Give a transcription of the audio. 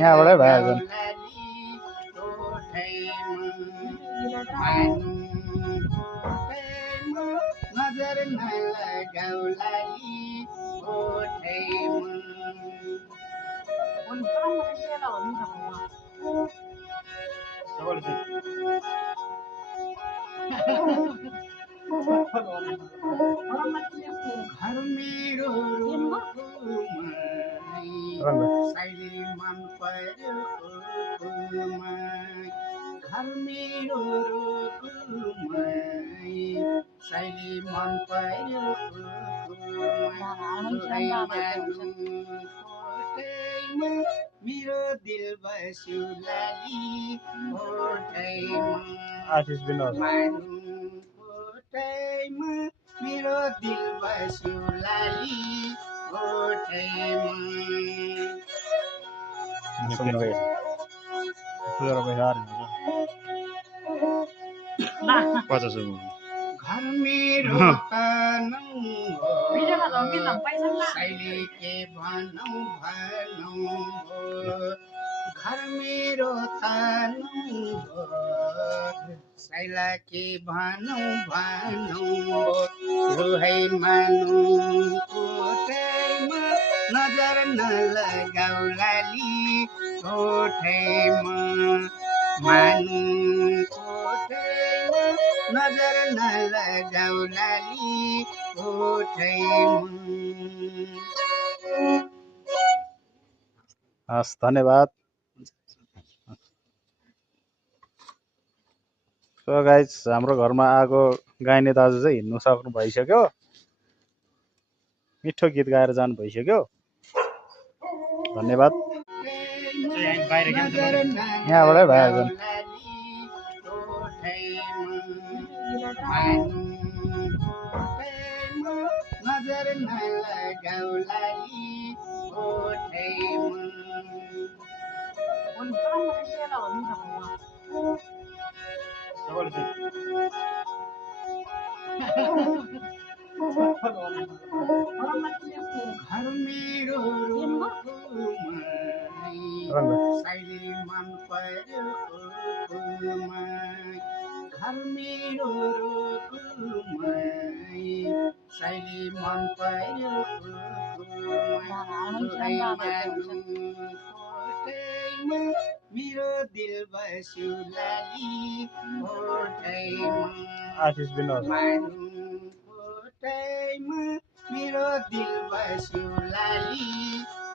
यहाँबाटै भइहाल्छ नि। नजर नलगाउलाली घर मेरो साइली मन पर्यो घर मेरो साइली मन पर्यो मेरो दिल बस्यो लाली आशिष विनोद मेरो दिल बस्यो लाली घर मेरो साइली के भनौ घर मेरो साइला के भनौ रुहै मानु कोठैमा नजर नलगाउलाली कोठैमा मानु कोठैमा नजर नलगाउलाली कोठैमा। हस् धन्यवाद। सो गाइज हाम्रो घरमा आएको गाइने दाजु चाहिँ हिँड्नु सक्नु भइसक्यो। मिठो गीत गाएर जानु भइसक्यो। धन्यवाद। यहाँबाटै भइहाल्छ नि। नजर नलगाउलाली घर मेरो साइली मन पर्यो घर मेरो साइली मन पर्यो मेरो दिल बस्यो लाली आशिष विनोद मेरो दिल बस्यो लाली